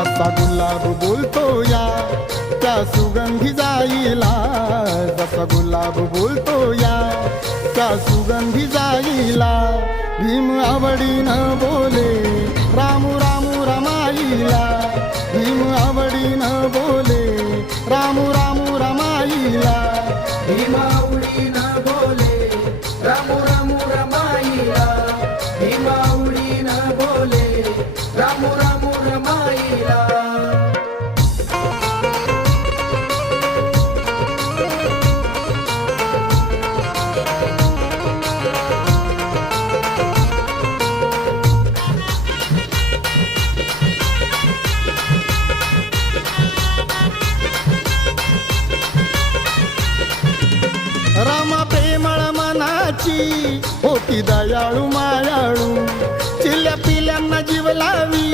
जसा गुलाब बोलतो या त्या सुगंधी जाईला, जसा गुलाब बोलतो या त्या सुगंधी जाईला. भीम आवडीनं बोले रामू रामू रमाईला, भीम आवडीनं बोले रामू रामू रमाईला. भीम आवडीनं बोले रामू रामू रमाईला, भीम आवडीनं बोले रामू रामू रमाईला. रामा प्रेमळ मनाची होती दयाळू मायाळू, चिल्ल्या पिल्यांना जीव लावी